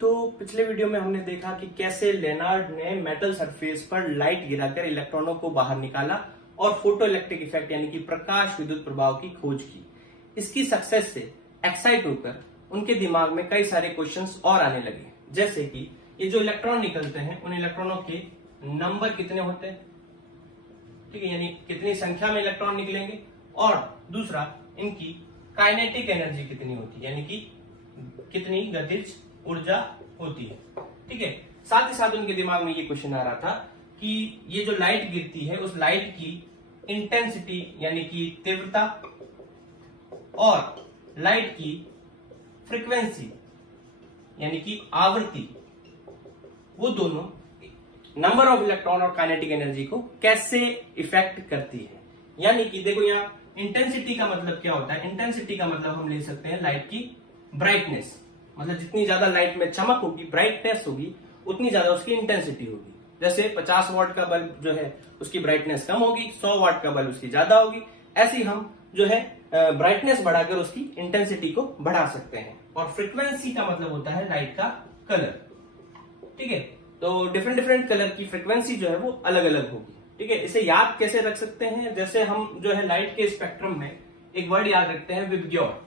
तो पिछले वीडियो में हमने देखा कि कैसे लेनार्ड ने मेटल सरफेस पर लाइट गिराकर इलेक्ट्रॉनों को बाहर निकाला और फोटो इलेक्ट्रिक इफेक्ट यानी कि प्रकाश विद्युत प्रभाव की खोज की। इसकी सक्सेस से एक्साइट होकर उनके दिमाग में कई सारे क्वेश्चंस और आने लगे, जैसे कि ये जो इलेक्ट्रॉन निकलते हैं उन इलेक्ट्रॉनों के नंबर कितने होते हैं, ठीक है, यानी कितनी संख्या में इलेक्ट्रॉन निकलेंगे, और दूसरा इनकी काइनेटिक एनर्जी कितनी होती है, यानी कि कितनी गतिज ऊर्जा होती है। ठीक है, साथ ही साथ उनके दिमाग में ये क्वेश्चन आ रहा था कि ये जो लाइट गिरती है उस लाइट की इंटेंसिटी यानी कि तीव्रता और लाइट की फ्रीक्वेंसी यानी कि आवृत्ति, वो दोनों नंबर ऑफ इलेक्ट्रॉन और काइनेटिक एनर्जी को कैसे इफेक्ट करती है। यानी कि देखो यहाँ इंटेंसिटी का मतलब क्या होता है, इंटेंसिटी का मतलब हम ले सकते हैं लाइट की ब्राइटनेस, मतलब जितनी ज्यादा लाइट में चमक होगी, ब्राइटनेस होगी, उतनी ज्यादा उसकी इंटेंसिटी होगी। जैसे 50 वाट का बल्ब जो है उसकी ब्राइटनेस कम होगी, 100 वाट का बल्ब उसकी ज्यादा होगी। ऐसे ही हम जो है ब्राइटनेस बढ़ाकर उसकी इंटेंसिटी को बढ़ा सकते हैं। और फ्रीक्वेंसी का मतलब होता है लाइट का कलर। ठीक है, तो डिफरेंट कलर की फ्रीक्वेंसी जो है वो अलग अलग होगी। ठीक है, इसे याद कैसे रख सकते हैं, जैसे हम जो है लाइट के स्पेक्ट्रम में एक वर्ड याद रखते हैं, विबग्योर।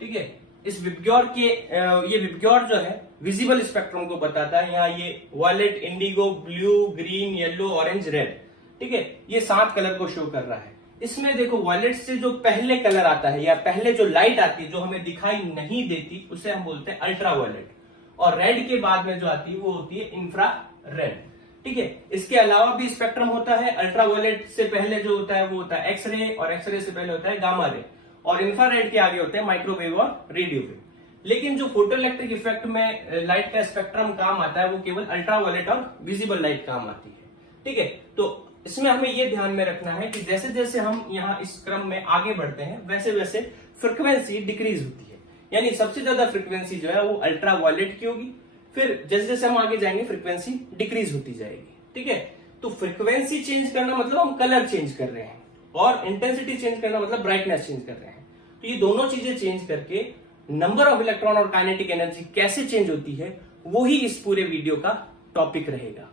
ठीक है, इस विबग्योर के ये विबग्योर जो है विजिबल स्पेक्ट्रम को बताता है। यहाँ ये violet, indigo, blue, green, yellow, orange, red, ठीक है, ये 7 कलर को शो कर रहा है। इसमें देखो वायलेट से जो पहले कलर आता है या पहले जो लाइट आती है जो हमें दिखाई नहीं देती उसे हम बोलते हैं अल्ट्रा वायलेट, और रेड के बाद में जो आती है वो होती है इंफ्रा रेड। ठीक है, इसके अलावा भी स्पेक्ट्रम होता है। अल्ट्रा वायलेट से पहले जो होता है वो होता है एक्सरे, और एक्सरे से पहले होता है गामा रे, और इंफ्रारेड के आगे होते हैं माइक्रोवेव और रेडियो वेव। लेकिन जो फोटो इलेक्ट्रिक इफेक्ट में लाइट का स्पेक्ट्रम काम आता है वो केवल अल्ट्रा वायलेट और विजिबल लाइट काम आती है। ठीक है, तो इसमें हमें ये ध्यान में रखना है कि जैसे जैसे हम यहाँ इस क्रम में आगे बढ़ते हैं वैसे वैसे फ्रिक्वेंसी डिक्रीज होती है, यानी सबसे ज्यादा फ्रिक्वेंसी जो है वो अल्ट्रा वायलेट की होगी, फिर जैसे जैसे हम आगे जाएंगे फ्रिक्वेंसी डिक्रीज होती जाएगी। ठीक है, तो फ्रिक्वेंसी चेंज करना मतलब हम कलर चेंज कर रहे हैं, और इंटेंसिटी चेंज करना मतलब ब्राइटनेस चेंज कर रहे हैं। तो ये दोनों चीजें चेंज करके नंबर ऑफ इलेक्ट्रॉन और काइनेटिक एनर्जी कैसे चेंज होती है वो ही इस पूरे वीडियो का टॉपिक रहेगा।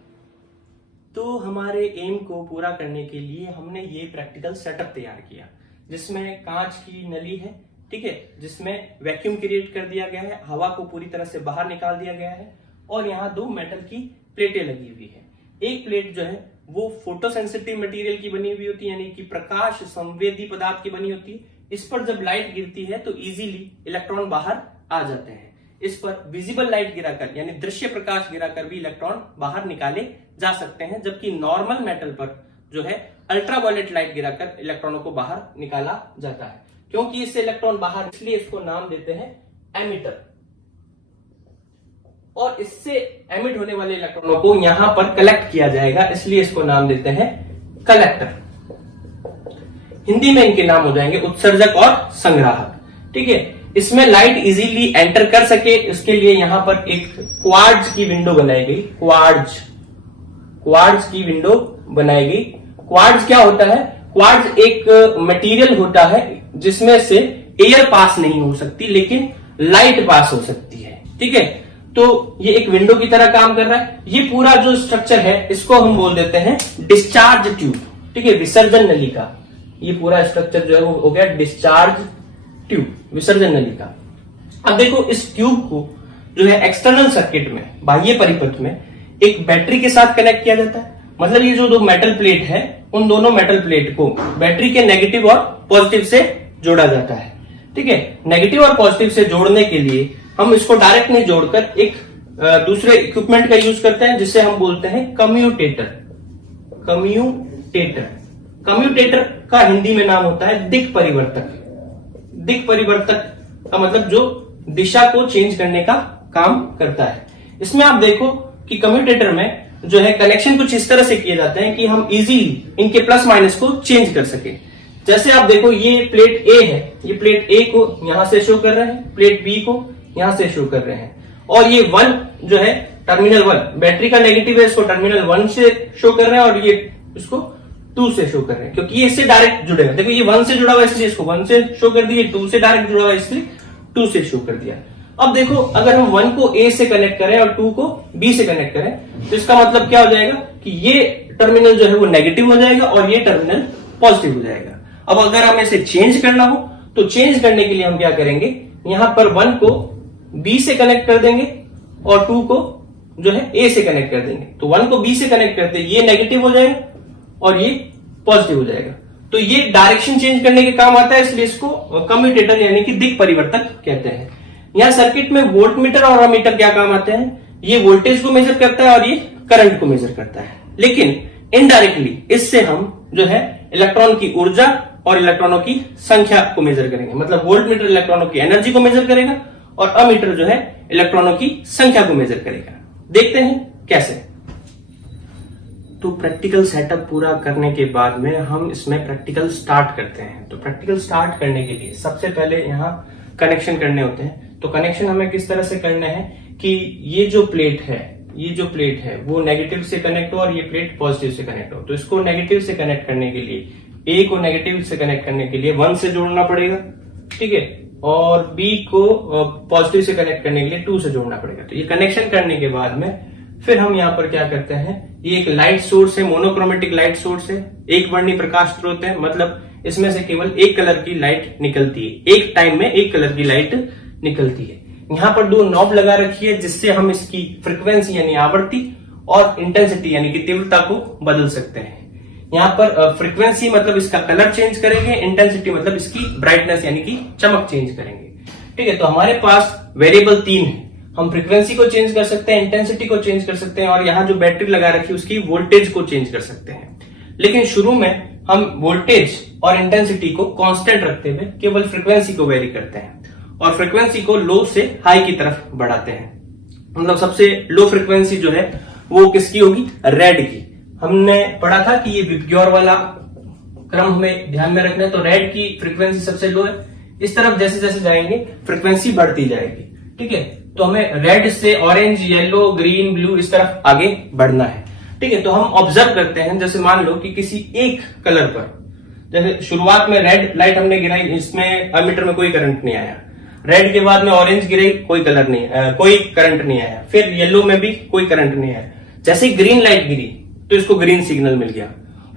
तो हमारे एम को पूरा करने के लिए हमने ये प्रैक्टिकल सेटअप तैयार किया, जिसमें कांच की नली है, ठीक है, जिसमें वैक्यूम क्रिएट कर दिया गया है, हवा को पूरी तरह से बाहर निकाल दिया गया है, और यहाँ 2 मेटल की प्लेटें लगी हुई है। एक प्लेट जो है वो फोटो सेंसिटिव मटेरियल की बनी हुई होती है, यानी कि प्रकाश संवेदी पदार्थ की बनी होती है। इस पर जब लाइट गिरती है तो इजीली इलेक्ट्रॉन बाहर आ जाते हैं। इस पर विजिबल लाइट गिराकर यानी दृश्य प्रकाश गिराकर भी इलेक्ट्रॉन बाहर निकाले जा सकते हैं, जबकि नॉर्मल मेटल पर जो है अल्ट्रावायलेट लाइट गिराकर इलेक्ट्रॉनों को बाहर निकाला जाता है। क्योंकि इससे इलेक्ट्रॉन बाहर, इसलिए इसको नाम देते हैं एमिटर, और इससे एमिट होने वाले इलेक्ट्रॉनों को यहां पर कलेक्ट किया जाएगा, इसलिए इसको नाम देते हैं कलेक्टर। हिंदी में इनके नाम हो जाएंगे उत्सर्जक और संग्राहक। ठीक है, इसमें लाइट इजीली एंटर कर सके इसके लिए यहां पर एक क्वार्ट्ज की विंडो बनाई गई। क्वार्ट्ज की विंडो बनाई गई। क्वार्ट्ज क्या होता है, क्वार्ट्ज एक मटेरियल होता है जिसमें से एयर पास नहीं हो सकती लेकिन लाइट पास हो सकती है। ठीक है, तो ये एक विंडो की तरह काम कर रहा है। ये पूरा जो स्ट्रक्चर है इसको हम बोल देते हैं डिस्चार्ज ट्यूब। ठीक है, विसर्जन नली का ये पूरा स्ट्रक्चर जो है वो हो गया डिस्चार्ज ट्यूब, विसर्जन नली का। अब देखो इस ट्यूब को जो है एक्सटर्नल सर्किट में, बाह्य परिपथ में एक बैटरी के साथ कनेक्ट किया जाता है। मतलब ये जो 2 मेटल प्लेट है उन दोनों मेटल प्लेट को बैटरी के नेगेटिव और पॉजिटिव से जोड़ा जाता है। ठीक है, नेगेटिव और पॉजिटिव से जोड़ने के लिए हम इसको डायरेक्ट नहीं जोड़कर एक दूसरे इक्विपमेंट का यूज करते हैं जिसे हम बोलते हैं कम्यूटेटर। कम्यूटेटर का हिंदी में नाम होता है दिक् परिवर्तक। दिक् परिवर्तक का मतलब जो दिशा को चेंज करने का काम करता है। इसमें आप देखो कि कम्यूटेटर में जो है कनेक्शन कुछ इस तरह से किए जाते हैं कि हम इजीली इनके प्लस माइनस को चेंज कर सके। जैसे आप देखो ये प्लेट ए है, ये प्लेट ए को यहां से शो कर रहे हैं, प्लेट बी को यहां से शो कर रहे हैं, और ये 1 जो है टर्मिनल 1 बैटरी का नेगेटिव है, इसको टर्मिनल 1 से शो कर रहे हैं, और ये इसको 2 से शो कर रहे हैं क्योंकि ये इससे डायरेक्ट जुड़े हुए। देखो ये 1 से जुड़ा हुआ इसलिए इसको 1 से शो कर दिया, 2 से डायरेक्ट जुड़ा हुआ इसलिए 2 से शो कर दिया। अब देखो, अगर हम 1 को A से कनेक्ट करें और 2 को B से कनेक्ट करें तो इसका मतलब क्या हो जाएगा कि ये टर्मिनल जो है वो नेगेटिव हो जाएगा और ये टर्मिनल पॉजिटिव हो जाएगा। अब अगर हमें इसे चेंज करना हो तो चेंज करने के लिए हम क्या करेंगे, यहां पर 1 को B से कनेक्ट कर देंगे और 2 को जो है A से कनेक्ट कर देंगे। तो 1 को B से कनेक्ट करते ये नेगेटिव हो जाएगा और ये पॉजिटिव हो जाएगा। तो ये डायरेक्शन चेंज करने के काम आता है, इसलिए इसको कम्यूटेटर यानी कि दिक् परिवर्तक कहते हैं। यहां सर्किट में वोल्टमीटर और अमीटर क्या काम आते हैं, ये वोल्टेज को मेजर करता है और ये करंट को मेजर करता है। लेकिन इनडायरेक्टली इससे हम जो है इलेक्ट्रॉन की ऊर्जा और इलेक्ट्रॉनों की संख्या को मेजर करेंगे। मतलब वोल्टमीटर इलेक्ट्रॉनों की एनर्जी को मेजर करेगा और अमीटर जो है इलेक्ट्रॉनों की संख्या को मेजर करेगा। देखते हैं कैसे। तो प्रैक्टिकल सेटअप पूरा करने के बाद में हम इसमें प्रैक्टिकल स्टार्ट करते हैं। तो प्रैक्टिकल स्टार्ट करने के लिए सबसे पहले यहाँ कनेक्शन करने होते हैं। तो कनेक्शन हमें किस तरह से करना है कि ये जो प्लेट है वो नेगेटिव से कनेक्ट हो और ये प्लेट पॉजिटिव से कनेक्ट हो। तो इसको नेगेटिव से कनेक्ट करने के लिए, ए को नेगेटिव से कनेक्ट करने के लिए 1 से जोड़ना पड़ेगा, ठीक है, और बी को पॉजिटिव से कनेक्ट करने के लिए 2 से जोड़ना पड़ेगा। तो ये कनेक्शन करने के बाद में फिर हम यहाँ पर क्या करते हैं, ये एक लाइट सोर्स है, मोनोक्रोमेटिक लाइट सोर्स है, एक वर्णी प्रकाश स्रोत है। मतलब इसमें से केवल एक कलर की लाइट निकलती है, एक टाइम में एक कलर की लाइट निकलती है। यहाँ पर 2 नॉब लगा रखी है जिससे हम इसकी फ्रीक्वेंसी यानी आवृत्ति और इंटेंसिटी यानी कि तीव्रता को बदल सकते हैं। यहाँ पर फ्रीक्वेंसी मतलब इसका कलर चेंज करेंगे, इंटेंसिटी मतलब इसकी ब्राइटनेस यानी कि चमक चेंज करेंगे। ठीक है, तो हमारे पास वेरिएबल 3 है। हम फ्रीक्वेंसी को चेंज कर सकते हैं, इंटेंसिटी को चेंज कर सकते हैं और यहाँ जो बैटरी लगा रखी है उसकी वोल्टेज को चेंज कर सकते हैं। लेकिन शुरू में हम वोल्टेज और इंटेंसिटी को कांस्टेंट रखते हुए केवल फ्रीक्वेंसी को वेरी करते हैं और फ्रीक्वेंसी को लो से हाई की तरफ बढ़ाते हैं। मतलब सबसे लो फ्रीक्वेंसी जो है वो किसकी होगी, रेड की। हमने पढ़ा था कि ये विबग्योर वाला क्रम हमें ध्यान में रखना है। तो रेड की फ्रीक्वेंसी सबसे लो है, इस तरफ जैसे जैसे जाएंगे फ्रीक्वेंसी बढ़ती जाएगी। ठीक है, तो हमें रेड से ऑरेंज, येलो, ग्रीन, ब्लू इस तरफ आगे बढ़ना है। ठीक है, तो हम ऑब्जर्व करते हैं, जैसे मान लो कि किसी एक कलर पर, जैसे शुरुआत में रेड लाइट हमने गिराई, इसमें अमीटर में कोई करंट नहीं आया। रेड के बाद में ऑरेंज गिराई, कोई कलर नहीं, कोई करंट नहीं आया। फिर येलो में भी कोई करंट नहीं आया। जैसे ही ग्रीन लाइट गिरी तो इसको ग्रीन सिग्नल मिल गया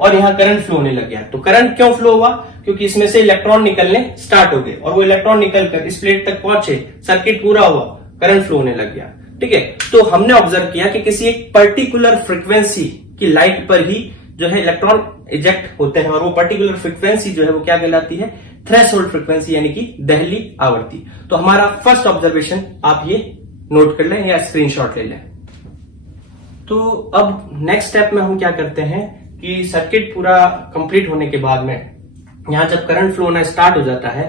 और यहाँ करंट फ्लो होने लग गया। तो करंट क्यों फ्लो हुआ, क्योंकि इसमें से इलेक्ट्रॉन निकलने स्टार्ट हो गए और वो इलेक्ट्रॉन निकलकर इस प्लेट तक पहुंचे, सर्किट पूरा हुआ, करंट फ्लो होने लग गया। ठीक है, तो हमने ऑब्जर्व किया कि किसी एक पर्टिकुलर फ्रीक्वेंसी की लाइट पर ही जो है इलेक्ट्रॉन इजेक्ट होते हैं और वो पर्टिकुलर फ्रीक्वेंसी जो है वो क्या कहलाती है, थ्रेशोल्ड फ्रीक्वेंसी यानी कि दहली आवृत्ति। तो हमारा फर्स्ट ऑब्जर्वेशन आप ये नोट कर लें या स्क्रीनशॉट ले लें। तो अब नेक्स्ट स्टेप में हम क्या करते हैं कि सर्किट पूरा कंप्लीट होने के बाद में यहां जब करंट फ्लो होना स्टार्ट हो जाता है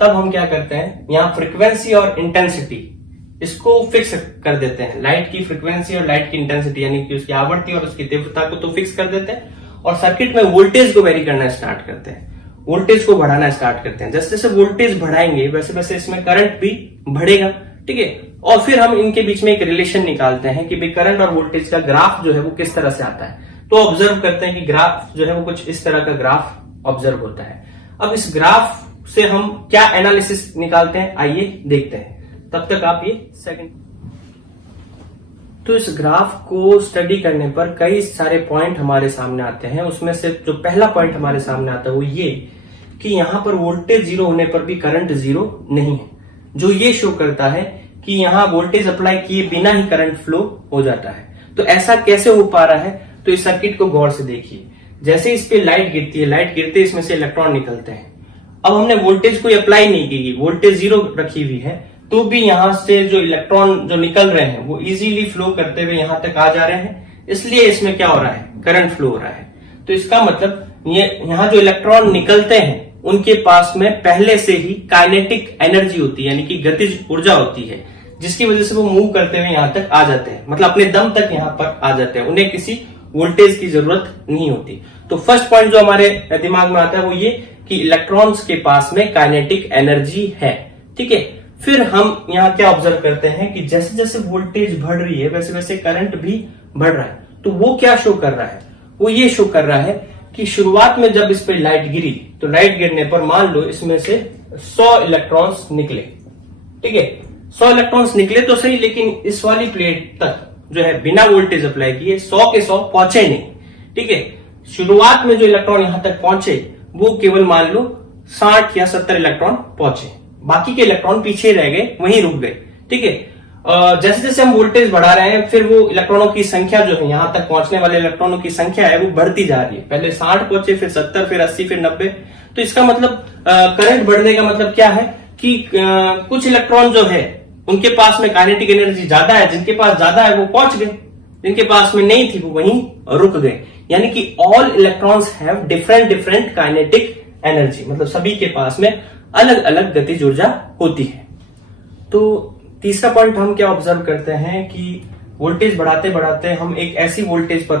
तब हम क्या करते हैं, यहां फ्रीक्वेंसी और इंटेंसिटी इसको फिक्स कर देते हैं। लाइट की फ्रीक्वेंसी और लाइट की इंटेंसिटी यानी कि उसकी आवृत्ति और उसकी तीव्रता को तो फिक्स कर देते हैं और सर्किट में वोल्टेज को वेरी करना स्टार्ट करते हैं, वोल्टेज को बढ़ाना स्टार्ट करते हैं। जैसे जैसे वोल्टेज बढ़ाएंगे वैसे वैसे इसमें करंट भी बढ़ेगा। ठीक है, और फिर हम इनके बीच में एक रिलेशन निकालते हैं कि भाई करंट और वोल्टेज का ग्राफ जो है वो किस तरह से आता है। तो ऑब्जर्व करते हैं कि ग्राफ जो है वो कुछ इस तरह का ग्राफ ऑब्जर्व होता है। अब इस ग्राफ से हम क्या एनालिसिस निकालते हैं आइए देखते हैं। तब तक आप ये सेकंड। तो इस ग्राफ को स्टडी करने पर कई सारे पॉइंट हमारे सामने आते हैं। उसमें से जो पहला पॉइंट हमारे सामने आता है वो ये कि यहां पर वोल्टेज 0 होने पर भी करंट 0 नहीं है, जो ये शो करता है कि यहां वोल्टेज अप्लाई किए बिना ही करंट फ्लो हो जाता है। तो ऐसा कैसे हो पा रहा है, तो इस सर्किट को गौर से देखिए। जैसे इस पे लाइट गिरती है, लाइट गिरते इसमें से इलेक्ट्रॉन निकलते हैं। अब हमने वोल्टेज कोई अप्लाई नहीं की, वोल्टेज 0 रखी हुई है, तो भी यहां से जो इलेक्ट्रॉन जो निकल रहे हैं वो इजीली फ्लो करते हुए यहां तक आ जा रहे हैं, इसलिए इसमें क्या हो रहा है, करंट फ्लो हो रहा है। तो इसका मतलब ये यहाँ जो इलेक्ट्रॉन निकलते हैं उनके पास में पहले से ही काइनेटिक एनर्जी होती है यानी कि गतिज ऊर्जा होती है, जिसकी वजह से वो मूव करते हुए यहां तक आ जाते हैं, मतलब अपने दम तक यहां पर आ जाते हैं, उन्हें किसी वोल्टेज की जरूरत नहीं होती। तो फर्स्ट पॉइंट जो हमारे दिमाग में आता है वो ये कि इलेक्ट्रॉन्स के पास में काइनेटिक एनर्जी है। ठीक है, फिर हम यहाँ क्या ऑब्जर्व करते हैं कि जैसे जैसे वोल्टेज बढ़ रही है वैसे वैसे करंट भी बढ़ रहा है। तो वो क्या शो कर रहा है, वो ये शो कर रहा है कि शुरुआत में जब इस पे लाइट गिरी तो लाइट गिरने पर मान लो इसमें से 100 इलेक्ट्रॉन्स निकले। ठीक है, 100 इलेक्ट्रॉन्स निकले तो सही, लेकिन इस वाली प्लेट तक जो है बिना वोल्टेज अप्लाई किए 100 के 100 पहुंचे नहीं। ठीक है, शुरुआत में जो इलेक्ट्रॉन यहां तक पहुंचे वो केवल मान लो 60 या 70 इलेक्ट्रॉन पहुंचे, बाकी के इलेक्ट्रॉन पीछे रह गए, वहीं रुक गए। ठीक है, जैसे जैसे हम वोल्टेज बढ़ा रहे हैं फिर वो इलेक्ट्रॉनों की संख्या जो है, यहां तक पहुंचने वाले इलेक्ट्रॉनों की संख्या है वो बढ़ती जा रही है। पहले 60 पहुंचे, फिर 70, फिर 80, फिर 90। तो इसका मतलब करंट बढ़ने का मतलब क्या है कि कुछ इलेक्ट्रॉन जो है उनके पास में काइनेटिक एनर्जी ज्यादा है, जिनके पास ज्यादा है वो पहुंच गए, जिनके पास में नहीं थी वो वहीं रुक गए। यानी कि all electrons have different different kinetic energy, मतलब सभी के पास में अलग अलग गतिज ऊर्जा होती है। तो तीसरा पॉइंट हम क्या ऑब्जर्व करते हैं कि वोल्टेज बढ़ाते बढ़ाते हम एक ऐसी वोल्टेज पर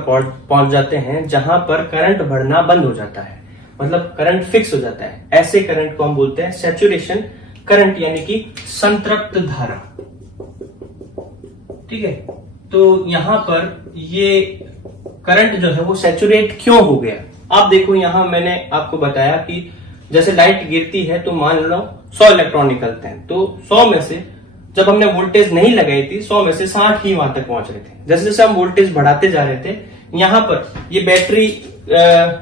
पहुंच जाते हैं जहां पर करंट बढ़ना बंद हो जाता है, मतलब करंट फिक्स हो जाता है। ऐसे करंट को हम बोलते हैं सैचुरेशन करंट, यानी कि संतृप्त धारा। ठीक है, तो यहां पर ये करंट जो है वो सैचुरेट क्यों हो गया? आप देखो, यहां मैंने आपको बताया कि जैसे लाइट गिरती है तो मान लो 100 इलेक्ट्रॉन निकलते हैं, तो 100 में से जब हमने वोल्टेज नहीं लगाई थी 100 में से 60 ही वहां तक पहुंच रहे थे। जैसे जैसे हम वोल्टेज बढ़ाते जा रहे थे, यहां पर ये बैटरी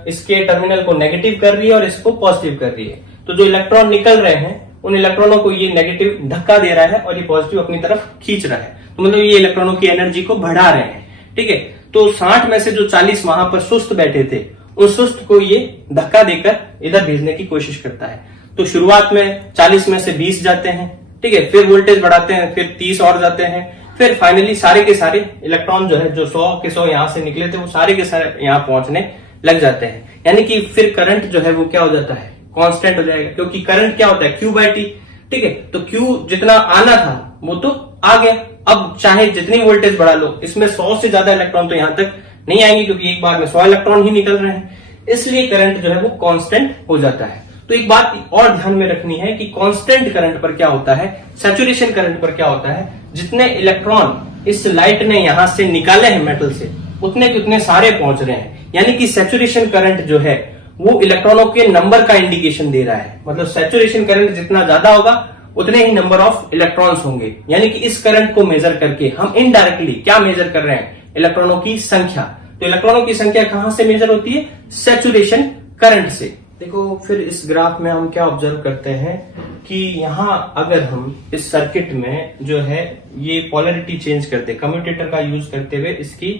इसके टर्मिनल को नेगेटिव कर रही है और इसको पॉजिटिव कर रही है। तो जो इलेक्ट्रॉन निकल रहे हैं उन इलेक्ट्रॉनों को ये नेगेटिव धक्का दे रहा है और ये पॉजिटिव अपनी तरफ खींच रहा है, तो मतलब ये इलेक्ट्रॉनों की एनर्जी को बढ़ा रहे हैं। ठीक है, तो 60 में से जो 40 वहां पर सुस्त बैठे थे, उस सुस्त को ये धक्का देकर इधर भेजने की कोशिश करता है। तो शुरुआत में 40 में से 20 जाते हैं। ठीक है, फिर वोल्टेज बढ़ाते हैं, फिर 30 और जाते हैं, फिर फाइनली सारे के सारे इलेक्ट्रॉन जो है, जो 100 के 100 यहां से निकले थे, वो सारे के सारे यहां पहुंचने लग जाते हैं। यानी कि फिर करंट जो है वो क्या हो जाता है, कांस्टेंट हो जाएगा, क्योंकि करंट क्या होता है, Q/T। ठीक है, तो Q जितना आना था वो तो आ गया। अब चाहे जितनी वोल्टेज बढ़ा लो, इसमें 100 से ज्यादा इलेक्ट्रॉन तो यहां तक नहीं आएंगे, क्योंकि एक बार में 100 इलेक्ट्रॉन ही निकल रहे हैं, इसलिए करंट जो है वो कांस्टेंट हो जाता है। तो एक बात और ध्यान में रखनी है कि कांस्टेंट करंट पर क्या होता है, सैचुरेशन करंट पर क्या होता है, जितने इलेक्ट्रॉन इस लाइट ने यहां से निकाले हैं मेटल से, उतने के उतने सारे पहुंच रहे हैं। यानी कि सैचुरेशन करंट जो है वो इलेक्ट्रॉनों के नंबर का इंडिकेशन दे रहा है, मतलब सैचुरेशन करंट जितना ज्यादा होगा उतने ही नंबर ऑफ इलेक्ट्रॉन्स होंगे। यानी कि इस करंट को मेजर करके हम इनडायरेक्टली क्या मेजर कर रहे हैं, इलेक्ट्रॉनों की संख्या। तो इलेक्ट्रॉनों की संख्या कहां से मेजर होती है, सैचुरेशन करंट से। देखो, फिर इस ग्राफ में हम क्या ऑब्जर्व करते हैं कि यहां अगर हम इस सर्किट में जो है ये पोलैरिटी चेंज करते, कम्यूटेटर का यूज करते हुए इसकी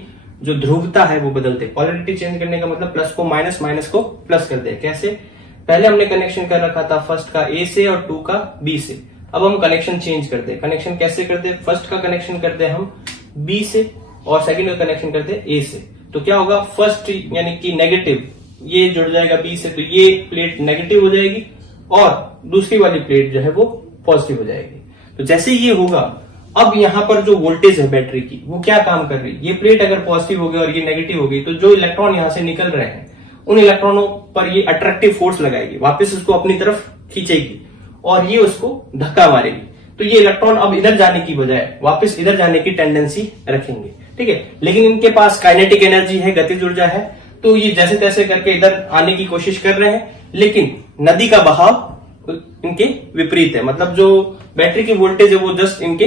जो ध्रुवता है वो बदलते। पोलैरिटी चेंज करने का मतलब प्लस को माइनस, माइनस को प्लस कर दे। कैसे? पहले हमने कनेक्शन कर रखा था फर्स्ट का A से और 2 का B से, अब हम कनेक्शन चेंज करते। कनेक्शन कैसे करते? फर्स्ट का कनेक्शन करते हम B से और सेकंड का कनेक्शन करते A से। तो क्या होगा, फर्स्ट यानी कि नेगेटिव ये जुड़ जाएगा B से, तो ये प्लेट नेगेटिव हो जाएगी और दूसरी वाली प्लेट जो है वो पॉजिटिव हो जाएगी। तो जैसे ये होगा, अब यहां पर जो वोल्टेज है बैटरी की वो क्या काम कर रही है, ये प्लेट अगर पॉजिटिव हो गई और ये नेगेटिव हो गई, तो जो इलेक्ट्रॉन यहां से निकल रहे हैं उन इलेक्ट्रॉनों पर ये अट्रैक्टिव फोर्स लगाएगी, वापस उसको अपनी तरफ खींचेगी और ये उसको धक्का मारेगी। तो ये इलेक्ट्रॉन अब इधर जाने की बजाय वापस इधर जाने की टेंडेंसी रखेंगे। ठीक है, लेकिन इनके पास काइनेटिक एनर्जी है, गतिज ऊर्जा है, तो ये जैसे तैसे करके इधर आने की कोशिश कर रहे हैं, लेकिन नदी का बहाव इनके विपरीत है, मतलब जो बैटरी की वोल्टेज है वो जस्ट इनके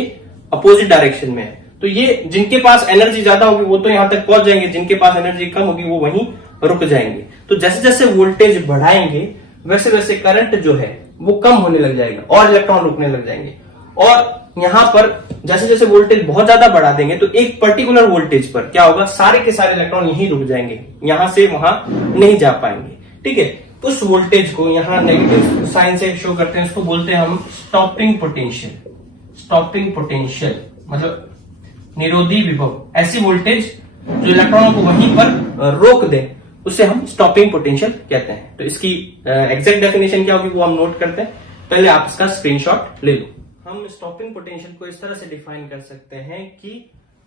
अपोजिट डायरेक्शन में है। तो ये जिनके पास एनर्जी ज्यादा होगी वो तो यहां तक पहुंच जाएंगे, जिनके पास एनर्जी कम होगी वो वहीं रुक जाएंगे। तो जैसे जैसे वोल्टेज बढ़ाएंगे वैसे वैसे करंट जो है वो कम होने लग जाएगा और इलेक्ट्रॉन रुकने लग जाएंगे। और यहां पर जैसे जैसे वोल्टेज बहुत ज्यादा बढ़ा देंगे तो एक पर्टिकुलर वोल्टेज पर क्या होगा, सारे के सारे इलेक्ट्रॉन यहीं रुक जाएंगे, यहां से वहां नहीं जा पाएंगे। ठीक है, उस वोल्टेज को यहां नेगेटिव साइन से शो करते हैं, उसको बोलते हैं हम स्टॉपिंग पोटेंशियल। स्टॉपिंग पोटेंशियल मतलब निरोधी विभव, ऐसी वोल्टेज जो इलेक्ट्रॉनों को वहीं पर रोक दे उसे हम स्टॉपिंग पोटेंशियल कहते हैं। तो इसकी एग्जैक्ट डेफिनेशन क्या होगी वो हम नोट करते हैं, पहले आप इसका स्क्रीनशॉट ले लो। हम स्टॉपिंग पोटेंशियल को इस तरह से डिफाइन कर सकते हैं कि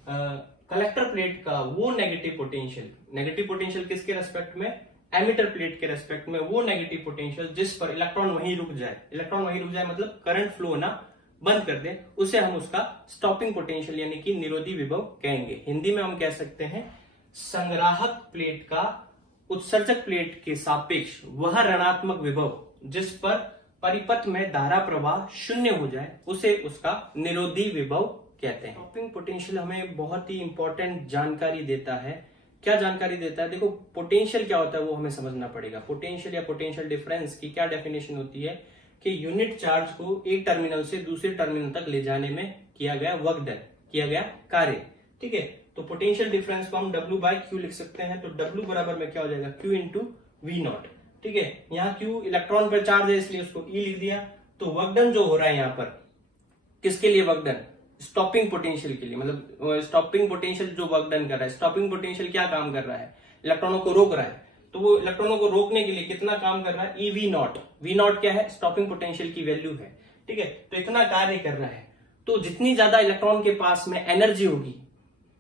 कलेक्टर प्लेट का वो नेगेटिव पोटेंशियल किसके रेस्पेक्ट में, एमिटर प्लेट के रेस्पेक्ट में वो नेगेटिव पोटेंशियल जिस पर इलेक्ट्रॉन वहीं रुक जाए मतलब करंट फ्लो होना बंद कर दे, उसे हम उसका स्टॉपिंग पोटेंशियल यानी कि निरोधी विभव कहेंगे। हिंदी में हम कह सकते हैं संग्राहक प्लेट का उत्सर्जक प्लेट के सापेक्ष वह ऋणात्मक विभव जिस पर परिपथ में धारा प्रवाह शून्य हो जाए उसे उसका निरोधी विभव कहते हैं। स्टॉपिंग पोटेंशियल हमें बहुत ही इंपॉर्टेंट जानकारी देता है। क्या जानकारी देता है? देखो, पोटेंशियल क्या होता है वो हमें समझना पड़ेगा। पोटेंशियल या पोटेंशियल डिफरेंस की क्या डेफिनेशन होती है कि यूनिट चार्ज को एक टर्मिनल से दूसरे टर्मिनल तक ले जाने में किया गया वर्क डन, किया गया कार्य। ठीक है, तो पोटेंशियल डिफरेंस को हम W बाय Q लिख सकते हैं। तो W बराबर में क्या हो जाएगा? Q into V naught. ठीक है, यहाँ Q इलेक्ट्रॉन पर चार्ज है इसलिए उसको E लिख दिया। तो वर्क डन जो हो रहा है यहाँ पर किसके लिए वर्क डन? स्टॉपिंग पोटेंशियल के लिए। मतलब स्टॉपिंग पोटेंशियल जो वर्क डन कर रहा है, स्टॉपिंग पोटेंशियल क्या काम कर रहा है? इलेक्ट्रॉनों को रोक रहा है। तो वो इलेक्ट्रॉनों को रोकने के लिए कितना काम कर रहा है? E V naught. V naught क्या है? स्टॉपिंग पोटेंशियल की वैल्यू है। ठीक है, तो इतना कार्य कर रहा है। तो जितनी ज्यादा इलेक्ट्रॉन के पास में एनर्जी होगी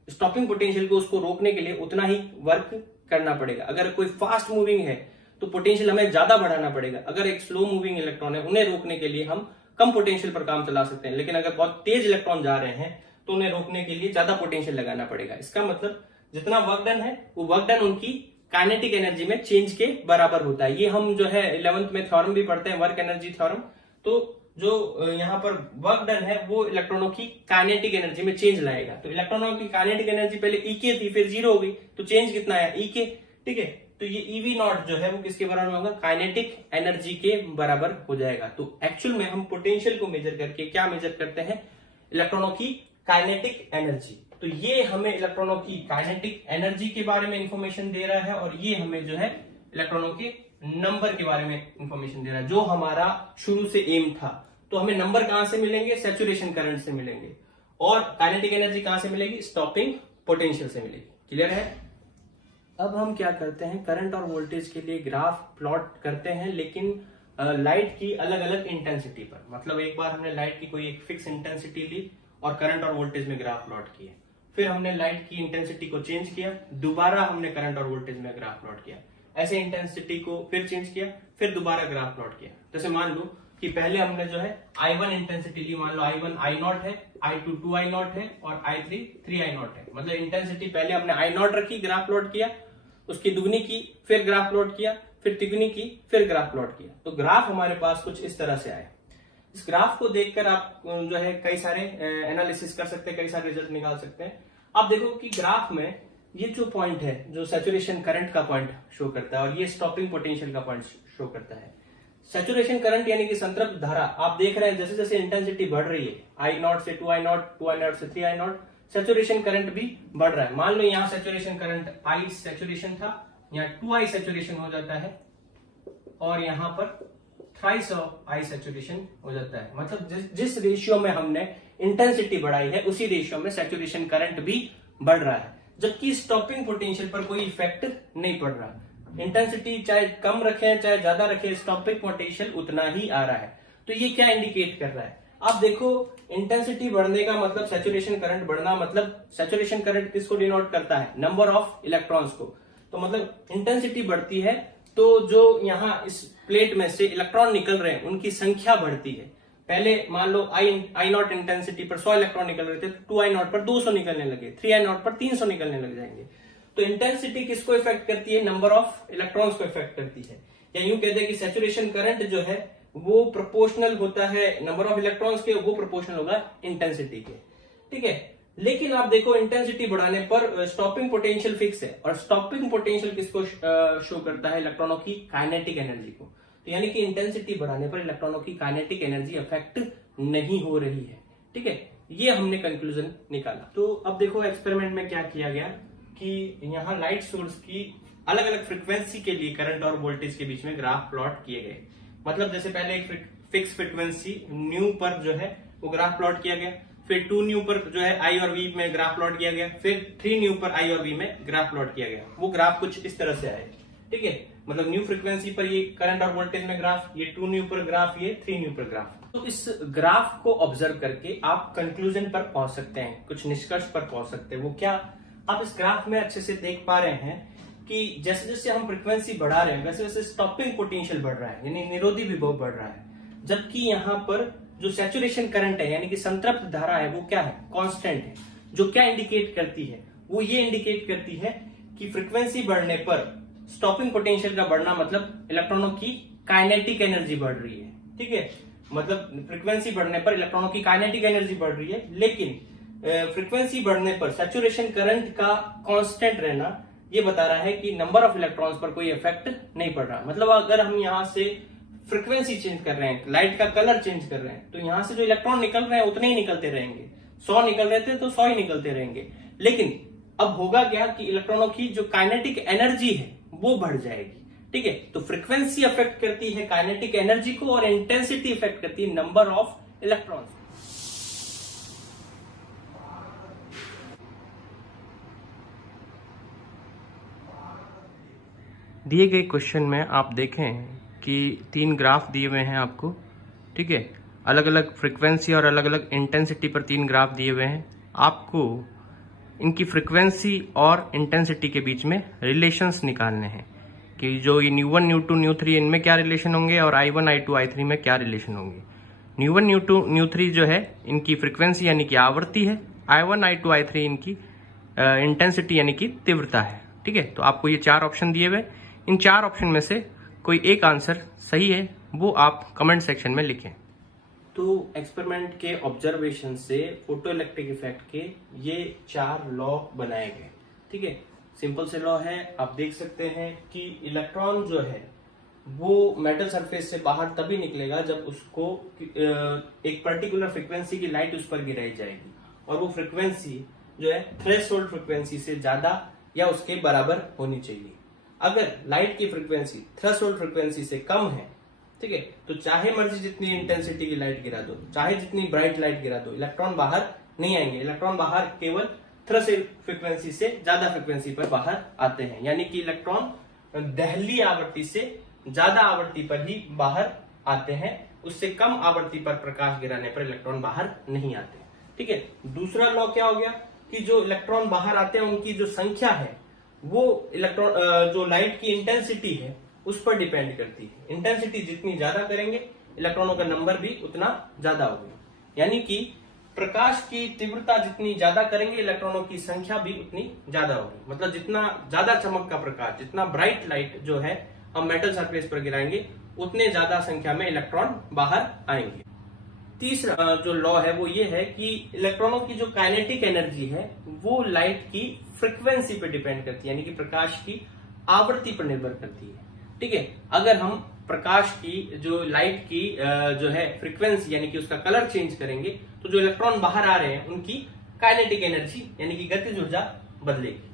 स्टॉपिंग पोटेंशियल को उसको रोकने के लिए उतना ही वर्क करना पड़ेगा। अगर कोई फास्ट मूविंग है तो पोटेंशियल हमें ज्यादा बढ़ाना पड़ेगा। अगर एक स्लो मूविंग इलेक्ट्रॉन है उन्हें रोकने के लिए हम कम पोटेंशियल पर काम चला सकते हैं। लेकिन अगर बहुत तेज इलेक्ट्रॉन जा रहे हैं तो उन्हें रोकने के लिए ज्यादा पोटेंशियल लगाना पड़ेगा। इसका मतलब जितना वर्क डन है वो वर्क डन उनकी काइनेटिक एनर्जी में चेंज के बराबर होता है। ये हम जो है 11th में थ्योरम भी पढ़ते हैं, वर्क एनर्जी थ्योरम। तो जो यहाँ पर वर्क डन है वो इलेक्ट्रॉनों की काइनेटिक एनर्जी में चेंज लाएगा। तो इलेक्ट्रॉनों की काइनेटिक एनर्जी पहले E थी, फिर 0 हो गई, तो चेंज कितना आया? E। ठीक है, तो ये ईवी नॉट जो है वो किसके बराबर होगा? काइनेटिक एनर्जी के बराबर हो जाएगा। तो एक्चुअल में हम पोटेंशियल को मेजर करके क्या मेजर करते हैं? इलेक्ट्रॉनों की काइनेटिक एनर्जी। तो ये हमें इलेक्ट्रॉनों की काइनेटिक एनर्जी के बारे में इंफॉर्मेशन दे रहा है और ये हमें जो है इलेक्ट्रॉनों के नंबर के बारे में इंफॉर्मेशन दे रहा है, जो हमारा शुरू से एम था। तो हमें नंबर कहां से मिलेंगे? सैचुरेशन करंट से मिलेंगे। और काइनेटिक एनर्जी कहां से मिलेगी? स्टॉपिंग पोटेंशियल से मिलेगी। क्लियर है? अब हम क्या करते हैं, करंट और वोल्टेज के लिए ग्राफ प्लॉट करते हैं, लेकिन लाइट की अलग अलग इंटेंसिटी पर। मतलब एक बार हमने लाइट की कोई एक फिक्स इंटेंसिटी ली और करंट और वोल्टेज में ग्राफ प्लॉट किए। फिर हमने लाइट की इंटेंसिटी को चेंज किया, दोबारा हमने करंट और वोल्टेज में ग्राफ प्लॉट किया। ऐसे इंटेंसिटी को फिर चेंज किया, फिर दोबारा ग्राफ प्लॉट किया। जैसे मान लो कि पहले हमने जो है I1 इंटेंसिटी ली, मान लो I1 I0 है, I2 2I0 है और I3 3I0 है। मतलब इंटेंसिटी पहले हमने I0 रखी, ग्राफ प्लॉट किया, उसकी दुगनी की, फिर ग्राफ प्लॉट किया, फिर तिगुनी की, फिर ग्राफ प्लॉट किया। तो ग्राफ हमारे पास कुछ इस तरह से आए। इस ग्राफ को देखकर आप जो है कई सारे एनालिसिस कर सकते हैं, कई सारे रिजल्ट निकाल सकते हैं। आप देखो कि ग्राफ में ये जो पॉइंट है जो सैचुरेशन करंट का पॉइंट शो करता है और ये स्टॉपिंग पोटेंशियल का पॉइंट शो करता है। सैचुरेशन करंट यानी कि संतृप्त धारा, आप देख रहे हैं जैसे जैसे इंटेंसिटी बढ़ रही है I0 से 2I0, 2I0 से 3I0, सैचुरेशन करंट भी बढ़ रहा है। मान लो यहाँ सैचुरेशन करंट I सैचुरेशन था, यहाँ 2I सैचुरेशन हो जाता है और यहाँ पर थ्राइस ऑफ I सैचुरेशन हो जाता है। मतलब जिस रेशियो में हमने इंटेंसिटी बढ़ाई है उसी रेशियो में सैचुरेशन करंट भी बढ़ रहा है, जबकि स्टॉपिंग पोटेंशियल पर कोई इफेक्ट नहीं पड़ रहा। इंटेंसिटी चाहे कम रखें चाहे ज्यादा रखें, स्टॉपिंग पोटेंशियल उतना ही आ रहा है। तो ये क्या इंडिकेट कर रहा है? आप देखो, इंटेंसिटी बढ़ने का मतलब सैचुरेशन करंट बढ़ना, मतलब सैचुरेशन करंट किसको डिनोट करता है? नंबर ऑफ इलेक्ट्रॉन्स को। तो मतलब इंटेंसिटी बढ़ती है तो जो यहाँ इस प्लेट में से इलेक्ट्रॉन निकल रहे हैं उनकी संख्या बढ़ती है। पहले मान लो I0 इंटेंसिटी पर 100 इलेक्ट्रॉन निकल रहे थे, 2I0 पर 200 निकलने लगे, 3I0 पर 300 निकलने लग जाएंगे। तो इंटेंसिटी किसको इफेक्ट करती है? नंबर ऑफ इलेक्ट्रॉन्स को इफेक्ट करती है। या यूं कहते हैं कि सैचुरेशन करंट जो है वो प्रोपोर्शनल होता है नंबर ऑफ इलेक्ट्रॉन्स के, वो प्रोपोर्शनल होगा इंटेंसिटी के। ठीक है, लेकिन आप देखो इंटेंसिटी बढ़ाने पर स्टॉपिंग पोटेंशियल फिक्स है और स्टॉपिंग पोटेंशियल किसको शो करता है? इलेक्ट्रॉनों की काइनेटिक एनर्जी को। तो यानी कि इंटेंसिटी बढ़ाने पर इलेक्ट्रॉनों की काइनेटिक एनर्जी अफेक्ट नहीं हो रही है। ठीक है, ये हमने कंक्लूजन निकाला। तो अब देखो एक्सपेरिमेंट में क्या किया गया कि यहाँ लाइट सोर्स की अलग अलग फ्रीक्वेंसी के लिए करंट और वोल्टेज के बीच में ग्राफ प्लॉट किए गए। मतलब जैसे पहले एक फिक्स फ्रीक्वेंसी न्यू पर जो है वो ग्राफ प्लॉट किया गया, फिर 2 न्यू पर जो है I और V में ग्राफ प्लॉट किया गया, फिर 3 न्यू पर I और V में ग्राफ प्लॉट किया गया। वो ग्राफ कुछ इस तरह से आए। ठीक है, मतलब न्यू फ्रीक्वेंसी पर ये करंट और वोल्टेज में ग्राफ, ये 2 न्यू पर ग्राफ, ये 3 न्यू पर ग्राफ। तो इस ग्राफ को ऑब्जर्व करके आप कंक्लूजन पर पहुंच सकते हैं, कुछ निष्कर्ष पर पहुंच सकते हैं। वो क्या? आप इस ग्राफ में अच्छे से देख पा रहे हैं कि जैसे जैसे हम फ्रीक्वेंसी बढ़ा रहे हैं वैसे वैसे स्टॉपिंग पोटेंशियल बढ़ रहा है, यानी निरोधी विभव बढ़ रहा है। जबकि यहाँ पर जो सैचुरेशन करंट है यानी कि संतृप्त धारा है वो क्या है? कांस्टेंट है। जो क्या इंडिकेट करती है? वो ये इंडिकेट करती है कि फ्रीक्वेंसी बढ़ने पर स्टॉपिंग पोटेंशियल का बढ़ना मतलब इलेक्ट्रॉनों की काइनेटिक एनर्जी बढ़ रही है। ठीक है, मतलब फ्रीक्वेंसी बढ़ने पर इलेक्ट्रॉनों की काइनेटिक एनर्जी बढ़ रही है, लेकिन फ्रीक्वेंसी बढ़ने पर सैचुरेशन करंट का कांस्टेंट रहना ये बता रहा है कि नंबर ऑफ इलेक्ट्रॉन्स पर कोई इफेक्ट नहीं पड़ रहा। मतलब अगर हम यहाँ से फ्रीक्वेंसी चेंज कर रहे हैं, लाइट का कलर चेंज कर रहे हैं, तो यहां से जो इलेक्ट्रॉन निकल रहे हैं उतने ही निकलते रहेंगे। 100 निकल रहे थे तो 100 ही निकलते रहेंगे। लेकिन अब होगा क्या कि इलेक्ट्रॉनों की जो काइनेटिक एनर्जी है वो बढ़ जाएगी। ठीक है, तो फ्रीक्वेंसी अफेक्ट करती है काइनेटिक एनर्जी को और इंटेंसिटी अफेक्ट करती है नंबर ऑफ इलेक्ट्रॉन्स। दिए गए क्वेश्चन में आप देखें कि 3 ग्राफ दिए हुए हैं आपको। ठीक है, अलग अलग फ्रीक्वेंसी और अलग अलग इंटेंसिटी पर 3 ग्राफ दिए हुए हैं। आपको इनकी फ्रीक्वेंसी और इंटेंसिटी के बीच में रिलेशंस निकालने हैं कि जो ये न्यू1 न्यू2 न्यू3 इनमें क्या रिलेशन होंगे और I1 I2 I3 में क्या रिलेशन होंगे। न्यू1 न्यू2 न्यू3 जो है इनकी फ्रीक्वेंसी यानी कि आवृत्ति है, I1 I2 I3 इनकी इंटेंसिटी यानी कि तीव्रता है। ठीक है, तो आपको ये 4 ऑप्शन दिए हुए, इन 4 ऑप्शन में से कोई एक आंसर सही है वो आप कमेंट सेक्शन में लिखें। तो एक्सपेरिमेंट के ऑब्जर्वेशन से फोटो इलेक्ट्रिक इफेक्ट के ये 4 लॉ बनाए गए। ठीक है, सिंपल से लॉ है, आप देख सकते हैं कि इलेक्ट्रॉन जो है वो मेटल सरफेस से बाहर तभी निकलेगा जब उसको एक पर्टिकुलर फ्रीक्वेंसी की लाइट उस पर गिराई जाएगी और वो फ्रीक्वेंसी जो है थ्रेशोल्ड फ्रीक्वेंसी से ज्यादा या उसके बराबर होनी चाहिए। अगर लाइट की फ्रीक्वेंसी थ्रेशोल्ड फ्रीक्वेंसी से कम है, ठीक है, तो चाहे मर्जी जितनी इंटेंसिटी की लाइट गिरा दो, चाहे जितनी ब्राइट लाइट गिरा दो, इलेक्ट्रॉन बाहर नहीं आएंगे। इलेक्ट्रॉन बाहर केवल थ्रेशोल्ड फ्रीक्वेंसी से ज्यादा फ्रीक्वेंसी पर बाहर आते हैं, यानी कि इलेक्ट्रॉन दहली आवृत्ति से ज्यादा आवृत्ति पर ही बाहर आते हैं। उससे कम आवृत्ति पर प्रकाश गिराने पर इलेक्ट्रॉन बाहर नहीं आते। ठीक है, दूसरा लॉ क्या हो गया कि जो इलेक्ट्रॉन बाहर आते हैं उनकी जो संख्या है वो इलेक्ट्रॉन जो लाइट की इंटेंसिटी है उस पर डिपेंड करती है। इंटेंसिटी जितनी ज्यादा करेंगे इलेक्ट्रॉनों का नंबर भी उतना ज्यादा होगा, यानी कि प्रकाश की तीव्रता जितनी ज्यादा करेंगे इलेक्ट्रॉनों की संख्या भी उतनी ज्यादा होगी। मतलब जितना ज्यादा चमक का प्रकाश, जितना ब्राइट लाइट जो है हम मेटल सरफेस पर गिराएंगे उतने ज्यादा संख्या में इलेक्ट्रॉन बाहर आएंगे। तीसरा जो लॉ है वो ये है कि इलेक्ट्रॉनों की जो काइनेटिक एनर्जी है वो लाइट की फ्रीक्वेंसी पर डिपेंड करती है, यानी कि प्रकाश की आवृत्ति पर निर्भर करती है। ठीक है, अगर हम प्रकाश की जो लाइट की जो है फ्रीक्वेंसी यानी कि उसका कलर चेंज करेंगे तो जो इलेक्ट्रॉन बाहर आ रहे हैं उनकी काइनेटिक एनर्जी यानी कि गतिज ऊर्जा बदलेगी।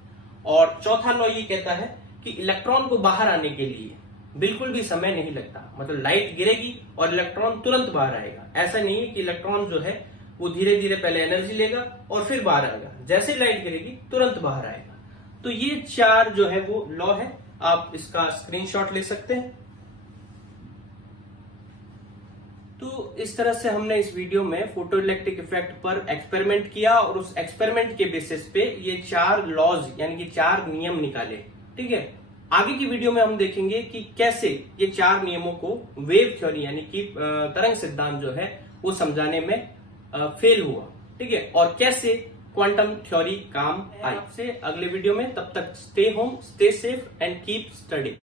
और चौथा लॉ ये कहता है कि इलेक्ट्रॉन को बाहर आने के लिए बिल्कुल भी समय नहीं लगता। मतलब लाइट गिरेगी और इलेक्ट्रॉन तुरंत बाहर आएगा। ऐसा नहीं है कि इलेक्ट्रॉन जो है वो धीरे धीरे पहले एनर्जी लेगा और फिर बाहर आएगा, जैसे लाइट गिरेगी तुरंत बाहर आएगा। तो ये 4 जो है वो लॉ है, आप इसका स्क्रीनशॉट ले सकते हैं। तो इस तरह से हमने इस वीडियो में फोटो इलेक्ट्रिक इफेक्ट पर एक्सपेरिमेंट किया और उस एक्सपेरिमेंट के बेसिस पे ये 4 लॉज यानी कि 4 नियम निकाले। ठीक है, आगे की वीडियो में हम देखेंगे कि कैसे ये 4 नियमों को वेव थ्योरी यानी कि तरंग सिद्धांत जो है वो समझाने में फेल हुआ। ठीक है, और कैसे क्वांटम थ्योरी काम आई। आपसे अगले वीडियो में, तब तक stay home, stay safe and keep study.